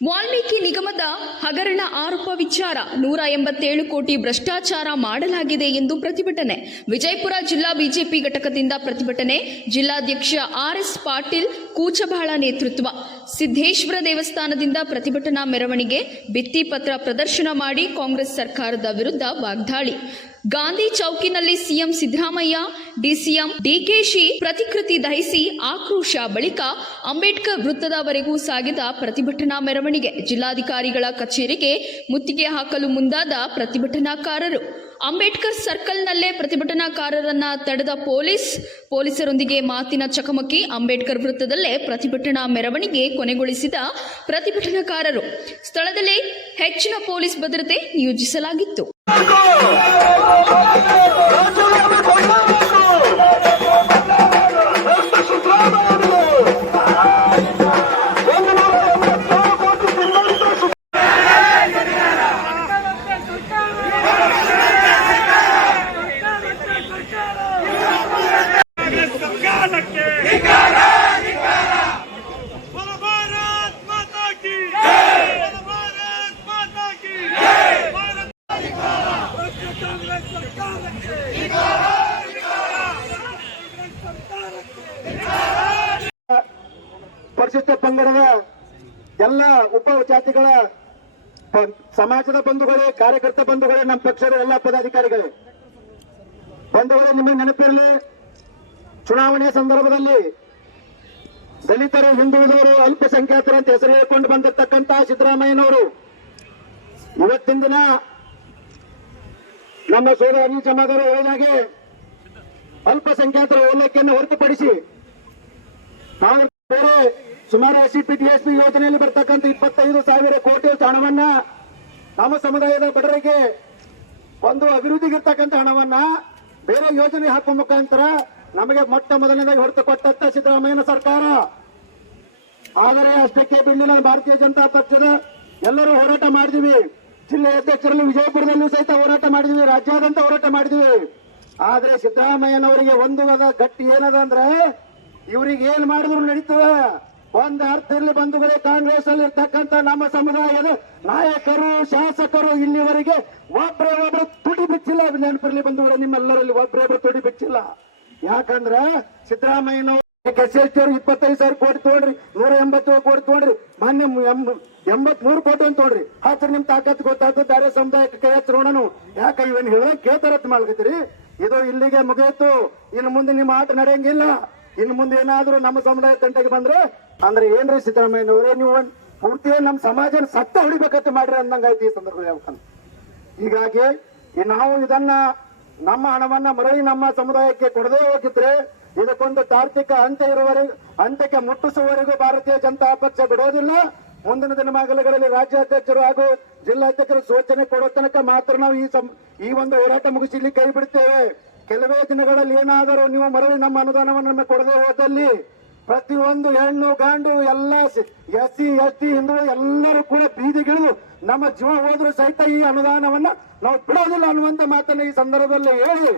ವಾಲ್ಮೀಕಿ ನಿಗಮದ ಹಗರಣ ಆರೋಪ ವಿಚಾರ ನೂರ ಎಂಬತ್ತೇಳು ಕೋಟಿ ಭ್ರಷ್ಟಾಚಾರ ಮಾಡಲಾಗಿದೆ ಎಂದು ಪ್ರತಿಭಟನೆ. ವಿಜಯಪುರ ಜಿಲ್ಲಾ ಬಿಜೆಪಿ ಘಟಕದಿಂದ ಪ್ರತಿಭಟನೆ. ಜಿಲ್ಲಾಧ್ಯಕ್ಷ ಆರ್ಎಸ್ ಪಾಟೀಲ್ ಕೂಚಬಾಳ ನೇತೃತ್ವ. ಸಿದ್ದೇಶ್ವರ ದೇವಸ್ಥಾನದಿಂದ ಪ್ರತಿಭಟನಾ ಮೆರವಣಿಗೆ. ಭಿತ್ತಿಪತ್ರ ಪ್ರದರ್ಶನ ಮಾಡಿ ಕಾಂಗ್ರೆಸ್ ಸರ್ಕಾರದ ವಿರುದ್ಧ ವಾಗ್ದಾಳಿ. ಗಾಂಧಿ ಚೌಕಿನಲ್ಲಿ ಸಿಎಂ ಸಿದ್ದರಾಮಯ್ಯ, ಡಿಸಿಎಂ ಡಿಕೆಶಿ ಪ್ರತಿಕೃತಿ ದಹಿಸಿ ಆಕ್ರೋಶ ಬಳಿಕ ಅಂಬೇಡ್ಕರ್ ವೃತ್ತದವರೆಗೂ ಸಾಗಿದ ಪ್ರತಿಭಟನಾ ಮೆರವಣಿಗೆ. ಜಿಲ್ಲಾಧಿಕಾರಿಗಳ ಕಚೇರಿಗೆ ಮುತ್ತಿಗೆ ಹಾಕಲು ಮುಂದಾದ ಪ್ರತಿಭಟನಾಕಾರರು. ಅಂಬೇಡ್ಕರ್ ಸರ್ಕಲ್ನಲ್ಲೇ ಪ್ರತಿಭಟನಾಕಾರರನ್ನ ತಡೆದ ಪೊಲೀಸ್, ಪೊಲೀಸರೊಂದಿಗೆ ಮಾತಿನ ಚಕಮಕಿ ಅಂಬೇಡ್ಕರ್ ವೃತ್ತದಲ್ಲೇ ಪ್ರತಿಭಟನಾ ಮೆರವಣಿಗೆ ಕೊನೆಗೊಳಿಸಿದ ಪ್ರತಿಭಟನಾಕಾರರು. ಸ್ಥಳದಲ್ಲೇ ಹೆಚ್ಚಿನ ಪೊಲೀಸ್ ಭದ್ರತೆ ನಿಯೋಜಿಸಲಾಗಿತ್ತು. ವಿಧಾನಕ್ಕೆ ಪರಿಶಿಷ್ಟ ಪಂಗಡದ ಎಲ್ಲ ಉಪ ಜಾತಿಗಳ ಸಮಾಜದ ಬಂಧುಗಳೇ, ಕಾರ್ಯಕರ್ತ ಬಂಧುಗಳೇ, ನಮ್ಮ ಪಕ್ಷದ ಎಲ್ಲ ಪದಾಧಿಕಾರಿಗಳೇ. ಬಂಧುಗಳೇ, ನಿಮಗೆ ನೆನಪಿರಲಿ ಚುನಾವಣೆ ಸಂದರ್ಭದಲ್ಲಿ ದಲಿತರು, ಹಿಂದುಳಿದವರು ಅಲ್ಪಸಂಖ್ಯಾತರು ಅಂತ ಹೆಸರು ಹೇಳಿಕೊಂಡು ಬಂದಿರತಕ್ಕಂತ ಸಿದ್ದರಾಮಯ್ಯನವರು, ಇವತ್ತಿನ ದಿನ ನಮ್ಮ ಸೋದರ ಅನಿಲ್ ಜಮಾದಾರ ಹೇಳಿದಾಗೆ ಅಲ್ಪಸಂಖ್ಯಾತರ ಓಲಕ್ಕೆಯನ್ನು ಹೊರತುಪಡಿಸಿ ಬೇರೆ ಸುಮಾರು S P T S P ಯೋಜನೆಯಲ್ಲಿ ಬರ್ತಕ್ಕಂಥ ಇಪ್ಪತ್ತೈದು ಸಾವಿರ ಕೋಟಿ ಹಣವನ್ನ ನಮ್ಮ ಸಮುದಾಯದ ಬಡರಿಗೆ ಒಂದು ಅಭಿವೃದ್ಧಿಗಿರ್ತಕ್ಕಂಥ ಹಣವನ್ನ ಬೇರೆ ಯೋಜನೆ ಹಾಕುವ ಮುಖಾಂತರ ನಮಗೆ ಮೊಟ್ಟ ಮೊದಲನೇದಾಗಿ ಹೊರತು ಕೊಟ್ಟಂತ ಸಿದ್ದರಾಮಯ್ಯನ ಸರ್ಕಾರ. ಆದರೆ ಅಷ್ಟಕ್ಕೆ ಬಿಡಲಿಲ್ಲ ಭಾರತೀಯ ಜನತಾ ಪಕ್ಷದ ಎಲ್ಲರೂ ಹೋರಾಟ ಮಾಡಿದೀವಿ. ಜಿಲ್ಲೆ ಅಧ್ಯಕ್ಷರಲ್ಲಿ ವಿಜಯಪುರದಲ್ಲೂ ಸಹಿತ ಹೋರಾಟ ಮಾಡಿದೀವಿ, ರಾಜ್ಯಾದ್ಯಂತ ಹೋರಾಟ ಮಾಡಿದೀವಿ. ಆದ್ರೆ ಸಿದ್ದರಾಮಯ್ಯನವರಿಗೆ ಒಂದು ಗಟ್ಟಿ ಏನದ ಅಂದ್ರೆ, ಇವ್ರಿಗೆ ಏನ್ ಮಾಡಿದ್ರು ನಡೀತದ? ಒಂದ್ ಅರ್ಥದಲ್ಲಿ ಬಂಧುಗಳೇ ಕಾಂಗ್ರೆಸ್ ಅಲ್ಲಿ ಇರ್ತಕ್ಕಂತ ನಮ್ಮ ಸಮುದಾಯದ ನಾಯಕರು, ಶಾಸಕರು ಇಲ್ಲಿವರೆಗೆ ಒಬ್ಬರೇ ಒಬ್ರು ತುಡಿ ಬಿಚ್ಚಿಲ್ಲ. ನೆನಪಿರಲಿ ಬಂಧುಗಳೇ, ನಿಮ್ಮೆಲ್ಲರಲ್ಲಿ ಒಬ್ಬರೇ ಒಬ್ರು ತುಡಿ ಬಿಚ್ಚಿಲ್ಲ. ಯಾಕಂದ್ರ ಸಿದ್ದರಾಮಯ್ಯನವರು ಎಸ್ ಎಸ್ ಅವ್ರು ಇಪ್ಪತ್ತೈದು ಸಾವಿರ ಕೋಟಿ ತಗೊಂಡ್ರಿ, ನೂರ ಎಂಬತ್ತೇಳು ಕೋಟಿ ತಗೊಂಡ್ರಿ, ಮಾನ್ಯ ಎಂಬತ್ ಮೂರು ಕೋಟಿ ಅಂತ ತಗೊಂಡ್ರಿ. ಆತರ ನಿಮ್ ತಾಕತ್ ಗೊತ್ತಾಗ್ತದೆ ಬೇರೆ ಸಮುದಾಯಕ್ಕೆ ಕೈ ನೋಡೋಣ. ಯಾಕ ಇವನ್ ಹೇಳ ಕೇಳ್ತಾರತ್ ಮಾಡ್ಕತ್ತೀರಿ ಇದು ಇಲ್ಲಿಗೆ ಮುಗಿಯಿತು. ಇನ್ನು ಮುಂದೆ ನಿಮ್ಮ ಆಟ ನಡೆಯಂಗಿಲ್ಲ. ಇನ್ನು ಮುಂದೆ ಏನಾದ್ರೂ ನಮ್ಮ ಸಮುದಾಯ ತಂಟೆಗೆ ಬಂದ್ರೆ, ಅಂದ್ರೆ ಏನ್ರಿ ಸಿದ್ದರಾಮಯ್ಯನವರೇ, ನೀವು ಪೂರ್ತಿ ನಮ್ಮ ಸಮಾಜ ಸತ್ತ ಹೊಡಿಬೇಕಂತ ಮಾಡ್ರಿ ಅಂದಂಗಾಯ್ತು ಈ ಸಂದರ್ಭದಲ್ಲಿ ಹೀಗಾಗಿ ನಾವು ಇದನ್ನ ನಮ್ಮ ಹಣವನ್ನ ಮರಳಿ ನಮ್ಮ ಸಮುದಾಯಕ್ಕೆ ಕೊಡದೇ ಹೋಗಿದ್ರೆ ಇದಕ್ಕೊಂದು ತಾರ್ಕಿಕ ಅಂತ್ಯ ಇರುವವರೆಗೂ ಅಂತ್ಯಕ್ಕೆ ಮುಟ್ಟಿಸುವವರೆಗೂ ಭಾರತೀಯ ಜನತಾ ಪಕ್ಷ ಬಿಡೋದಿಲ್ಲ. ಮುಂದಿನ ದಿನಮಾಗಲುಗಳಲ್ಲಿ ರಾಜ್ಯಾಧ್ಯಕ್ಷರು ಹಾಗೂ ಜಿಲ್ಲಾಧ್ಯಕ್ಷರು ಸೂಚನೆ ಕೊಡೋ ತನಕ ಮಾತ್ರ ನಾವು ಈ ಈ ಒಂದು ಹೋರಾಟ ಮುಗಿಸಿ ಇಲ್ಲಿ ಕೈ ಬಿಡುತ್ತೇವೆ ಕೆಲವೇ ದಿನಗಳಲ್ಲಿ ಏನಾದರೂ ನೀವು ಮರಳಿ ನಮ್ಮ ಅನುದಾನವನ್ನು ಕೊಡದೇ ಹೋದಲ್ಲಿ ಪ್ರತಿಯೊಂದು ಹೆಣ್ಣು, ಗಂಡು, ಎಲ್ಲ ಎಸ್ ಸಿ ಎಸ್ ಟಿ ಎಲ್ಲರೂ ಕೂಡ ಬೀದಿಗಿಳಿದು ನಮ್ಮ ಜೀವ ಹೋದ್ರೂ ಸಹಿತ ಈ ಅನುದಾನವನ್ನ ನಾವು ಬಿಡೋದಿಲ್ಲ ಅನ್ನುವಂತ ಮಾತನ್ನ ಈ ಸಂದರ್ಭದಲ್ಲಿ ಹೇಳಿ.